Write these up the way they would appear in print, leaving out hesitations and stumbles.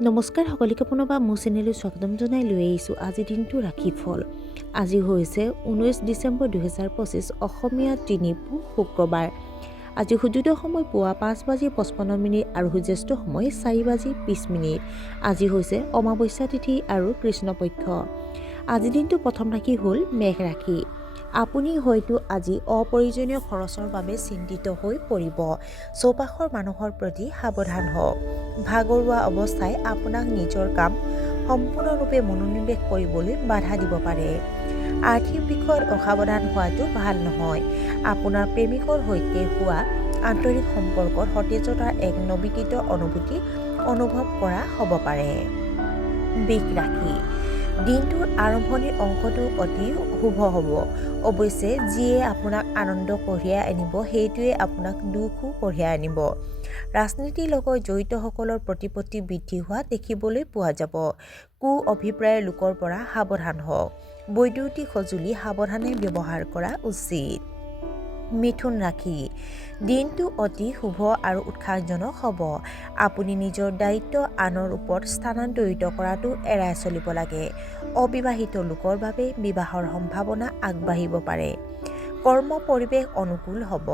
নমস্কাৰ সকলোকে পুনৰবাৰ মোৰ চেনেললৈ স্বাগতম জনাই লৈ আহিছোঁ আজি দিনটো ৰাশিফল। আজি হৈছে 19 ডিচেম্বৰ 2025 অসমীয়া 3 পুহ শুক্ৰবাৰ। আজি সূৰ্যোদয় সময় পুৱা 5:55 আৰু সূৰ্যাস্ত সময় 4:20। আজি হৈছে অমাৱস্যা তিথি আৰু কৃষ্ণপক্ষ। আজি দিনটো প্ৰথম ৰাশি হ'ল মেঘ ৰাশি। আপুনি হয়তো আজি অপ্ৰয়োজনীয় খৰচৰ বাবে চিন্তিত হৈ পৰিব। চৌপাশৰ মানুহৰ প্ৰতি সাৱধান হওক। ভাগৰুৱা অৱস্থাই আপোনাক নিজৰ কাম সম্পূৰ্ণৰূপে মনোনিৱেশ কৰিবলৈ বাধা দিব পাৰে। আৰ্থিক বিষয়ত অসাৱধান হোৱাটো ভাল নহয়। আপোনাৰ প্ৰেমিকৰ সৈতে হোৱা আন্তৰিক সম্পৰ্কত সতেজতাৰ এক নৱীকৃত অনুভূতি অনুভৱ কৰা হ'ব পাৰে। বৃষ ৰাশি। দিনটোৰ আৰম্ভণিৰ অংশটো অতি শুভ হ'ব। অৱশ্যে যিয়ে আপোনাক আনন্দ কঢ়িয়াই আনিব সেইটোৱে আপোনাক দুখো কঢ়িয়াই আনিব। ৰাজনীতিৰ লগত জড়িতসকলৰ প্ৰতিপত্তি বৃদ্ধি হোৱা দেখিবলৈ পোৱা যাব। কু অভিপ্ৰায়ৰ লোকৰ পৰা সাৱধান হওক। বৈদ্যুতিক সঁজুলি সাৱধানে ব্যৱহাৰ কৰা উচিত। মিথুন ৰাশি। দিনটো অতি শুভ আৰু উৎসাহজনক হ'ব। আপুনি নিজৰ দায়িত্ব আনৰ ওপৰত স্থানান্তৰিত কৰাটো এৰাই চলিব লাগে। অবিবাহিত লোকৰ বাবে বিবাহৰ সম্ভাৱনা আগবাঢ়িব পাৰে। কৰ্ম পৰিৱেশ অনুকূল হ'ব।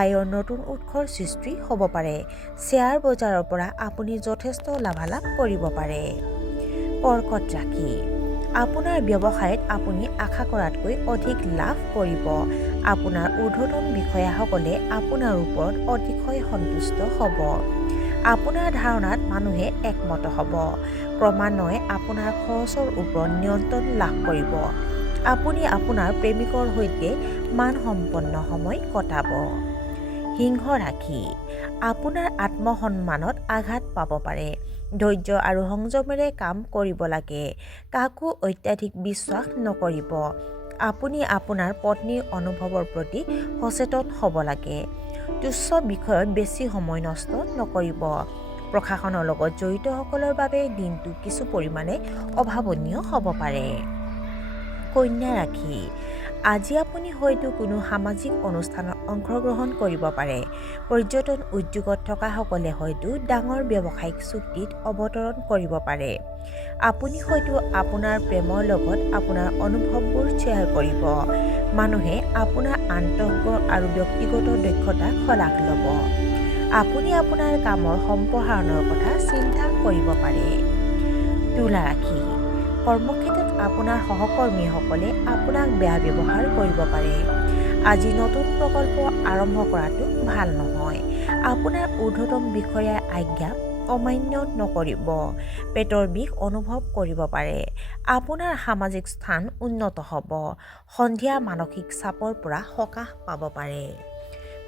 আয়ৰ নতুন উৎসৰ সৃষ্টি হ'ব পাৰে। শ্বেয়াৰ বজাৰৰ পৰা আপুনি যথেষ্ট লাভালাভ কৰিব পাৰে। কৰ্কট ৰাশি। আপোনাৰ ব্যৱসায়ত আপুনি আশা কৰাতকৈ অধিক লাভ কৰিব। আপোনাৰ ঊৰ্ধ্বতন বিষয়াসকলে আপোনাৰ ওপৰত অতিশয় সন্তুষ্ট হ'ব। আপোনাৰ ধাৰণাত মানুহে একমত হ'ব। ক্ৰমান্বয়ে আপোনাৰ খৰচৰ ওপৰত নিয়ন্ত্ৰণ লাভ কৰিব। আপুনি আপোনাৰ প্ৰেমিকৰ সৈতে মানসম্পন্ন সময় কটাব। সিংহ ৰাশি। আপোনাৰ আত্মসন্মানত আঘাত পাব পাৰে। ধৈৰ্য আৰু সংযমেৰে কাম কৰিব লাগে। কাকো অত্যাধিক বিশ্বাস নকৰিব। আপুনি আপোনাৰ পত্নীৰ অনুভৱৰ প্ৰতি সচেতন হ'ব লাগে। তুচ্ছ বিষয়ত বেছি সময় নষ্ট নকৰিব। প্ৰশাসনৰ লগত জড়িতসকলৰ বাবে দিনটো কিছু পৰিমাণে অভাৱনীয় হ'ব পাৰে। কন্যা ৰাশি। আজি আপুনি হয়তো কোনো সামাজিক অনুষ্ঠানত অংশগ্ৰহণ কৰিব পাৰে। পৰ্যটন উদ্যোগত থকাসকলে হয়তো ডাঙৰ ব্যৱসায়িক চুক্তিত অৱতৰণ কৰিব পাৰে। আপুনি হয়তো আপোনাৰ প্ৰেমৰ লগত আপোনাৰ অনুভৱবোৰ শ্বেয়াৰ কৰিব। মানুহে আপোনাৰ আন্তঃজ্ঞ আৰু ব্যক্তিগত দক্ষতাক শলাগ ল'ব। আপুনি আপোনাৰ কামৰ সম্প্ৰসাৰণৰ কথা চিন্তা কৰিব পাৰে। তুলা ৰাশি। কৰ্মক্ষেত্ৰত আপোনাৰ সহকৰ্মীসকলে আপোনাক বেয়া ব্যৱহাৰ কৰিব পাৰে। আজি নতুন প্ৰকল্প আৰম্ভ কৰাটো ভাল নহয়। আপোনাৰ ঊৰ্ধ্বতন বিষয়াৰ আজ্ঞা অমান্য নকৰিব। পেটৰ বিষ অনুভৱ কৰিব পাৰে। আপোনাৰ সামাজিক স্থান উন্নত হ'ব। সন্ধিয়া মানসিক চাপৰ পৰা সকাহ পাব পাৰে।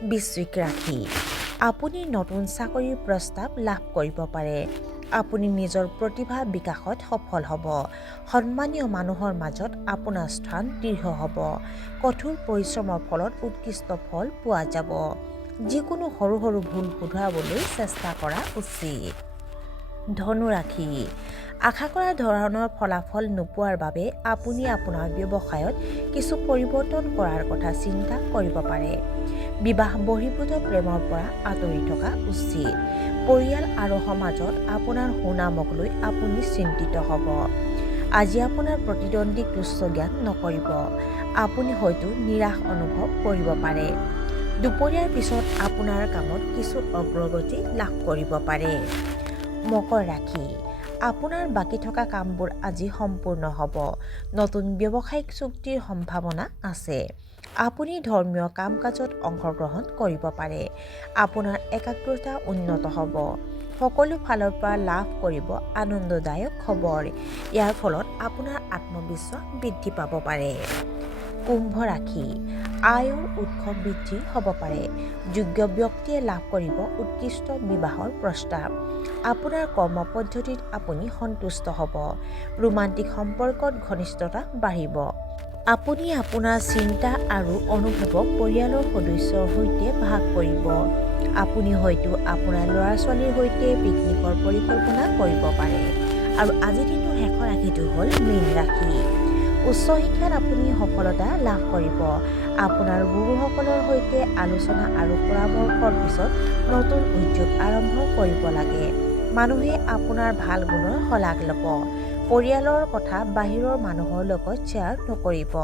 বৃশ্চিক ৰাশি। আপুনি নতুন চাকৰিৰ প্ৰস্তাৱ লাভ কৰিব পাৰে। আপুনি নিজৰ প্ৰতিভা বিকাশত সফল হ'ব। সন্মানীয় মানুহৰ মাজত আপোনাৰ স্থান দৃঢ় হ'ব। কঠোৰ পৰিশ্ৰমৰ ফলত উৎকৃষ্ট ফল পোৱা যাব। যিকোনো সৰু সৰু ভুল শুধৰাবলৈ চেষ্টা কৰা উচিত। ধনু ৰাশি। আশা কৰা ধৰণৰ ফলাফল নোপোৱাৰ বাবে আপুনি আপোনাৰ ব্যৱসায়ত কিছু পৰিৱৰ্তন কৰাৰ কথা চিন্তা কৰিব পাৰে। বিবাহ বহিৰ্ভূত প্ৰেমৰ পৰা আঁতৰি থকা উচিত। পৰিয়াল আৰু সমাজত আপোনাৰ সুনামক লৈ আপুনি চিন্তিত হ'ব। আজি আপোনাৰ প্ৰতিদ্বন্দ্বীক তুচ্ছ জ্ঞান নকৰিব। আপুনি হয়তো নিৰাশ অনুভৱ কৰিব পাৰে। দুপৰীয়াৰ পিছত আপোনাৰ কামত কিছু অগ্ৰগতি লাভ কৰিব পাৰে। মকৰ ৰাশি। আপোনাৰ বাকী থকা কামবোৰ আজি সম্পূৰ্ণ হ'ব। নতুন ব্যৱসায়িক চুক্তিৰ সম্ভাৱনা আছে। আপুনি ধৰ্মীয় কাম-কাজত অংশগ্ৰহণ কৰিব পাৰে। আপোনাৰ একাগ্ৰতা উন্নত হ'ব। সকলো ফালৰ পৰা লাভ কৰিব আনন্দদায়ক খবৰ। ইয়াৰ ফলত আপোনাৰ আত্মবিশ্বাস বৃদ্ধি পাব পাৰে। কুম্ভ ৰাশি। আয়ৰ উৎস বৃদ্ধি হ'ব পাৰে। যোগ্য ব্যক্তিয়ে লাভ কৰিব উৎকৃষ্ট বিবাহৰ প্ৰস্তাৱ। আপোনাৰ কৰ্ম পদ্ধতিত আপুনি সন্তুষ্ট হ'ব। ৰোমান্টিক সম্পৰ্কত ঘনিষ্ঠতা বাঢ়িব। আপুনি আপোনাৰ চিন্তা আৰু অনুভৱক পৰিয়ালৰ সদস্যৰ সৈতে ভাগ কৰিব। আপুনি হয়তো আপোনাৰ ল'ৰা-ছোৱালীৰ সৈতে পিকনিকৰ পৰিকল্পনা কৰিব পাৰে। আৰু আজিৰ দিনটোৰ শেষৰ ৰাশিটো হ'ল মীন ৰাশি। উচ্চ শিক্ষাত আপুনি সফলতা লাভ কৰিব। আপোনাৰ গুৰুসকলৰ সৈতে আলোচনা আৰু পৰামৰ্শৰ পিছত নতুন উদ্যোগ আৰম্ভ কৰিব লাগে। মানুহে আপোনাৰ ভাল গুণৰ শলাগ ল'ব। পৰিয়ালৰ কথা বাহিৰৰ মানুহৰ লগত শ্বেয়াৰ নকৰিব।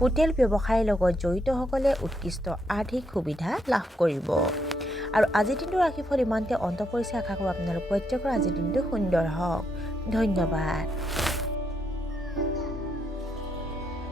হোটেল ব্যৱসায়ৰ লগত জড়িতসকলে উৎকৃষ্ট আৰ্থিক সুবিধা লাভ কৰিব। আৰু আজিৰ দিনটোৰ ৰাশিফল ইমানতে অন্ত পৰিছে। আশা কৰোঁ আপোনালোক প্ৰত্যেকৰ আজিৰ দিনটো সুন্দৰ হওক। ধন্যবাদ।